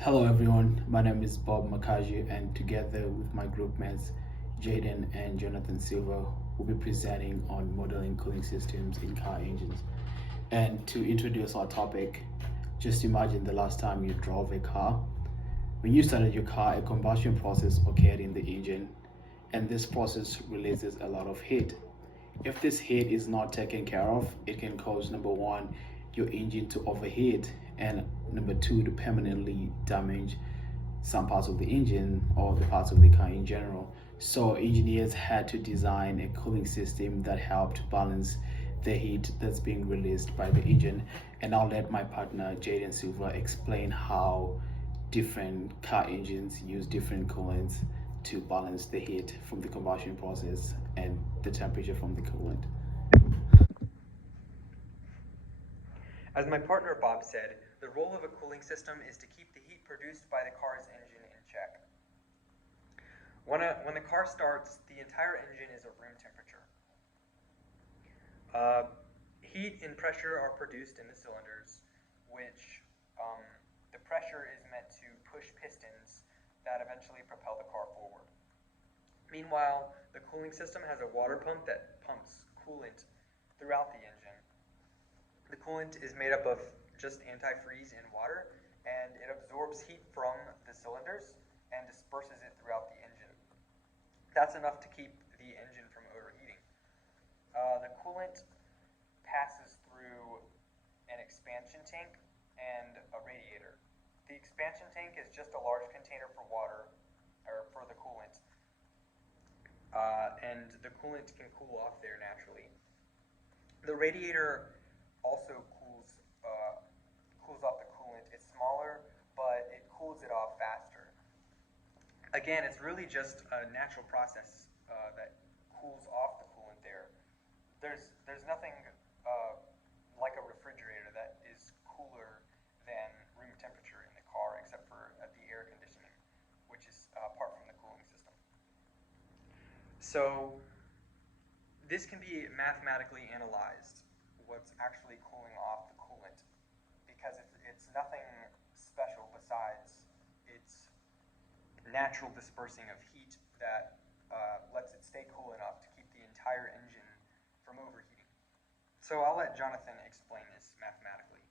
Hello everyone, my name is Bob Makaji and together with my group mates Jadon and Jonathan Silva, we'll be presenting on modeling cooling systems in car engines. And to introduce our topic, just imagine the last time you drove a car. When you started your car, a combustion process occurred in the engine, and this process releases a lot of heat. If this heat is not taken care of, it can cause number one, your engine to overheat, and number two, to permanently damage some parts of the engine or the parts of the car in general. So engineers had to design a cooling system that helped balance the heat that's being released by the engine. And I'll let my partner Jaden Silva explain how different car engines use different coolants to balance the heat from the combustion process and the temperature from the coolant. As my partner Bob said, the role of a cooling system is to keep the heat produced by the car's engine in check. When the car starts, the entire engine is at room temperature. Heat and pressure are produced in the cylinders, which the pressure is meant to push pistons that eventually propel the car forward. Meanwhile, the cooling system has a water pump that pumps coolant throughout the engine. The coolant is made up of just antifreeze and water, and it absorbs heat from the cylinders and disperses it throughout the engine. That's enough to keep the engine from overheating. The coolant passes through an expansion tank and a radiator. The expansion tank is just a large container for water, or for the coolant, and the coolant can cool off there naturally. The radiator also cools off the coolant. It's smaller, but it cools it off faster. Again, it's really just a natural process that cools off the coolant there. There's nothing like a refrigerator that is cooler than room temperature in the car, except for the air conditioning, which is apart from the cooling system. So this can be mathematically analyzed, what's actually cooling off the coolant, because it's nothing special besides its natural dispersing of heat that lets it stay cool enough to keep the entire engine from overheating. So I'll let Jonathan explain this mathematically.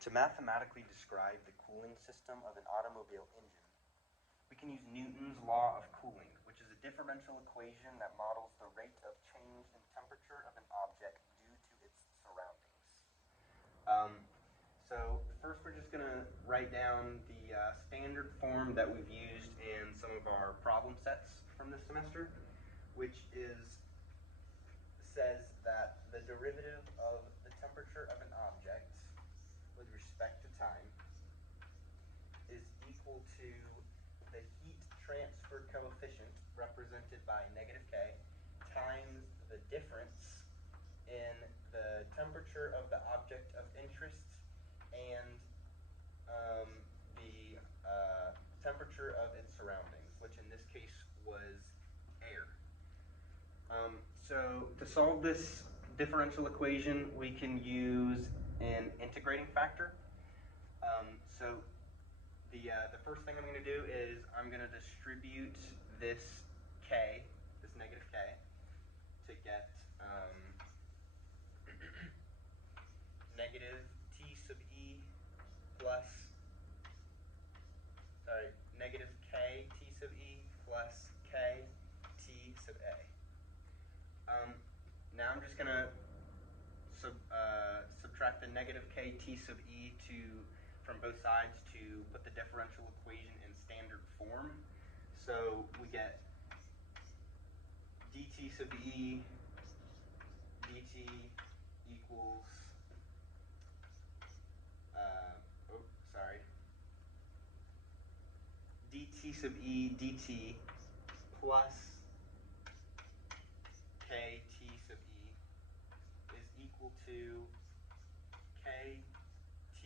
To mathematically describe the cooling system of an automobile engine, we can use Newton's law of cooling, which is a differential equation that models the rate of change in temperature of an object due to its surroundings. So first we're just going to write down the standard form that we've used in some of our problem sets from this semester, which says that the derivative of the temperature of an object with respect to time is equal to the heat transfer coefficient represented by negative K times the difference in the temperature of the object of interest and the temperature of its surroundings, which in this case was air. So to solve this differential equation, we can use an integrating factor. So the first thing I'm going to do is I'm going to distribute this k, this negative k, to get negative t sub e plus, negative k t sub e plus k t sub a. Now I'm just going to subtract the negative k t sub e from both sides to put the differential equation in standard form. So we get dt sub e dt equals, dt sub e dt plus kt sub e is equal to kt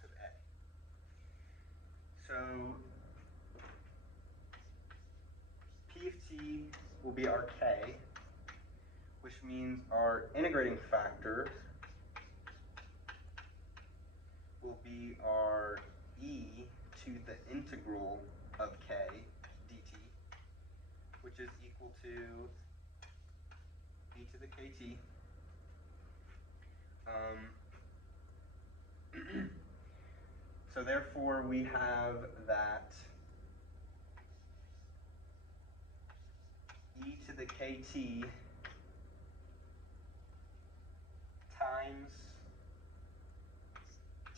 sub a. So p of t will be our k, which means our integrating factor will be our e to the integral of k dt, which is equal to e to the kt. So therefore we have that e to the kt times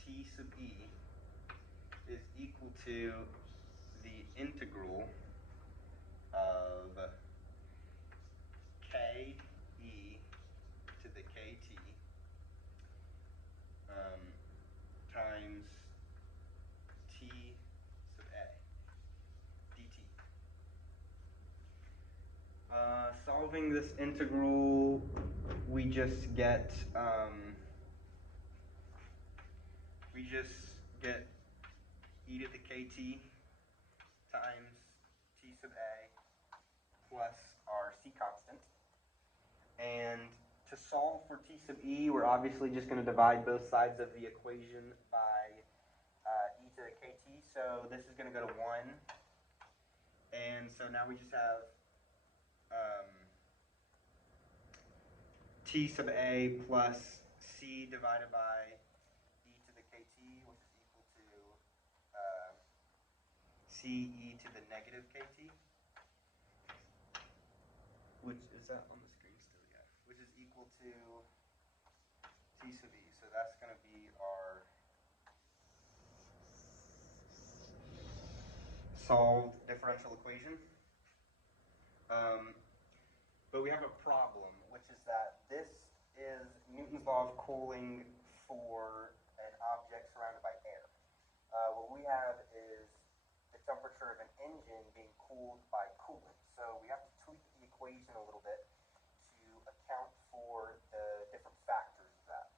t sub e is equal to the integral of k e to the kt times t sub a dt. Solving this integral, we just get e to the kt times t sub a plus our c constant. And to solve for t sub e, we're obviously just going to divide both sides of the equation by e to the kt. So this is going to go to 1. And so now we just have t sub a plus c divided by e to the kt, which is equal to c e to the negative kt, which is that on the screen still? Yeah. Which is equal to t sub e. So that's going to be our solved differential equation. But we have a problem, which is that this is Newton's law of cooling for an object surrounded by air. What we have is the temperature of an engine being cooled by coolant. So we have to tweak the equation a little bit to account for the different factors of that.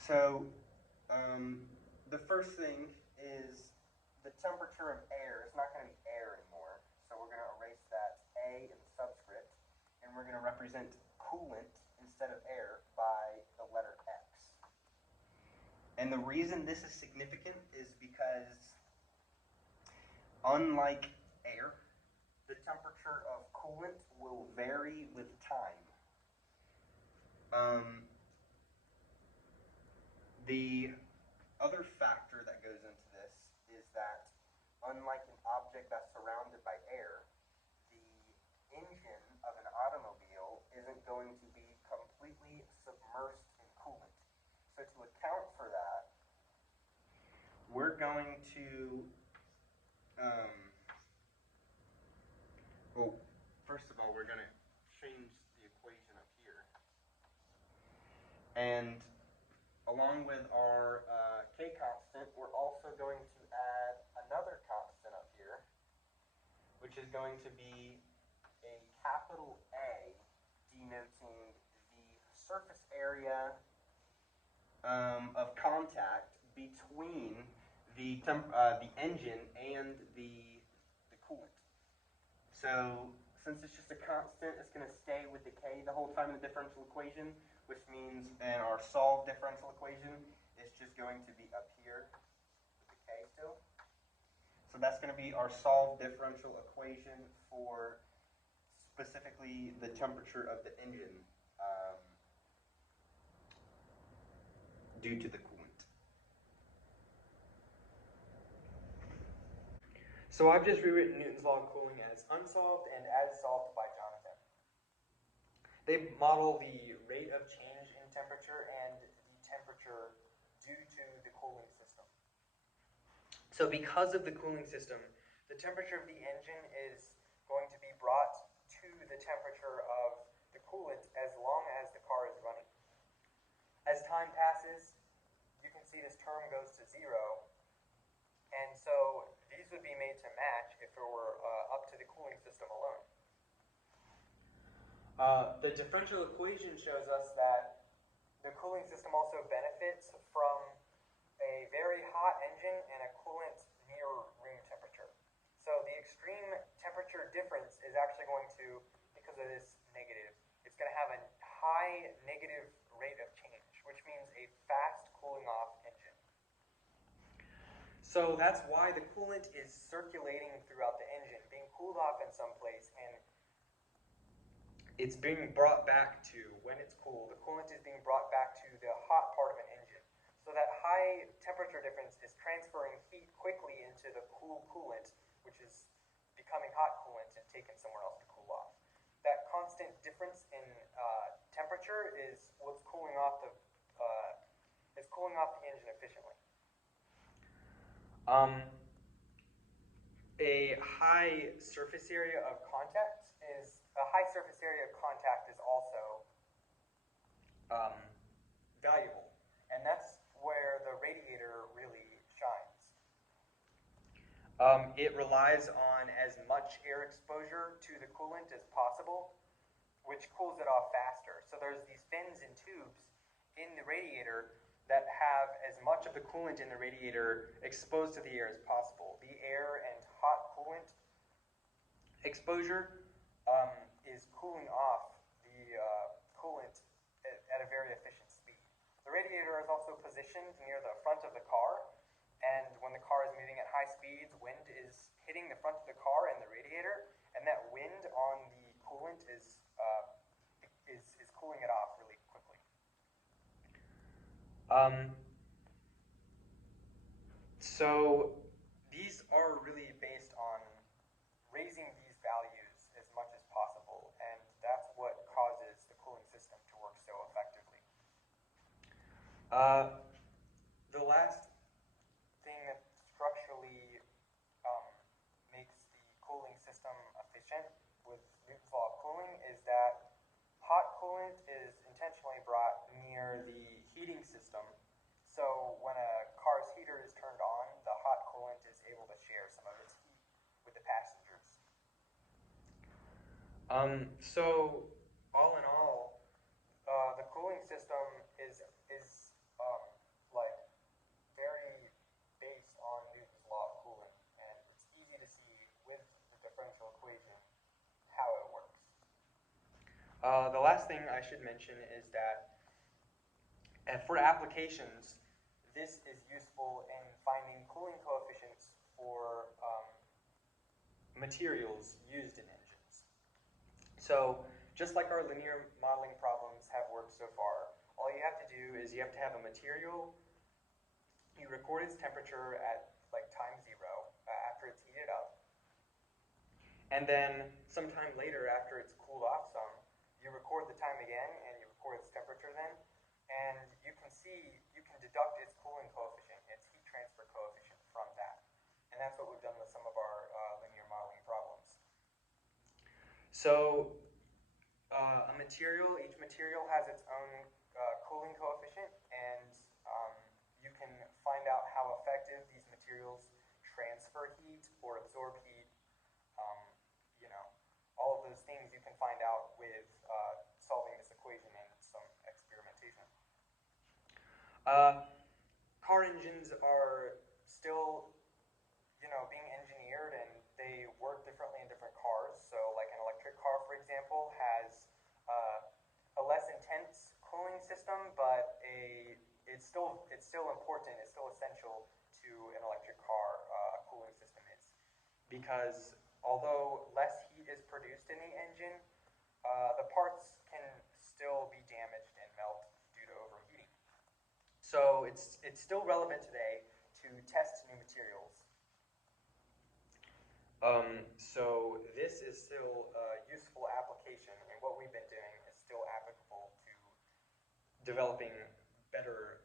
So the first thing is the temperature of air is not going to be air anymore. So we're going to erase that A in the subscript, and we're going to represent coolant instead of air by the letter X. And the reason this is significant is because unlike air, the temperature of coolant will vary with time. The other factor that goes into this is that unlike an object that's surrounded by air, the engine of an automobile isn't going to be completely submersed in coolant. So to account for that, we're going to, well, first of all, we're going to change the equation up here. And along with our k constant, we're also going to add another constant up here, which is going to be a capital A, denoting the surface area of contact between the engine and the coolant. So since it's just a constant, it's going to stay with the k the whole time in the differential equation, which means in our solved differential equation, it's just going to be up here with the k still. So that's going to be our solved differential equation for specifically the temperature of the engine due to the coolant. So I've just rewritten Newton's law of cooling as unsolved and as solved by Jonathan. They model the rate of change in temperature and the temperature due to the cooling system. So because of the cooling system, the temperature of the engine is going to be brought to the temperature of the coolant as long as the car is running. As time passes, you can see this term goes to 0, and so these would be made to match if it were up to the cooling system alone. The differential equation shows us that the cooling system also benefits from a very hot engine and a coolant near room temperature. So the extreme temperature difference is actually going to, because of this negative, it's going to have a high negative rate of change, which means a fast cooling off engine. So that's why the coolant is circulating throughout the engine, being cooled off in some place, and it's being brought back to, when it's cool, the coolant is being brought back to the hot part of an engine. So that high temperature difference is transferring heat quickly into the cool coolant, which is becoming hot coolant and taken somewhere else to cool off. That constant difference in temperature is what's cooling off the engine efficiently. A high surface area of contact is also valuable, and that's where the radiator really shines. It relies on as much air exposure to the coolant as possible, which cools it off faster. So there's these fins and tubes in the radiator that have as much of the coolant in the radiator exposed to the air as possible. The air and hot coolant exposure is cooling off the coolant at a very efficient speed. The radiator is also positioned near the front of the car, and when the car is moving at high speeds, wind is hitting the front of the car and the radiator, and that wind on the coolant is cooling it off really quickly. So these are really based on raising these values as much as possible, and that's what causes the cooling system to work so effectively. The last thing that structurally makes the cooling system efficient with Newton's law of cooling is that hot coolant is intentionally brought near the heating system. So when a car's heater is turned on, the hot coolant is able to share some of its heat with the passengers. So all in all, the cooling system is like very based on Newton's law of cooling, and it's easy to see with the differential equation how it works. The last thing I should mention is that for applications, this is useful in finding cooling coefficients for materials used in engines. So just like our linear modeling problems have worked so far, all you have to do is you have to have a material, you record its temperature at like time 0 after it's heated up, and then sometime later after it's cooled off some, you record the time again and you record its temperature then, and you can deduct its cooling coefficient, its heat transfer coefficient from that. And that's what we've done with some of our linear modeling problems. So each material has its own cooling coefficient, and you can find out how effective these materials transfer heat or absorb heat. All of those things you can find out with solving this equation and some experimentation. Car engines are still, being engineered, and they work differently in different cars. So, like an electric car, for example, has a less intense cooling system, but it's still important. It's still essential to an electric car. A cooling system is, because although less heat is produced in the engine, the parts can still be damaged and melt due to overheating. So it's still relevant today to test new materials. So this is still a useful application, and what we've been doing is still applicable to developing better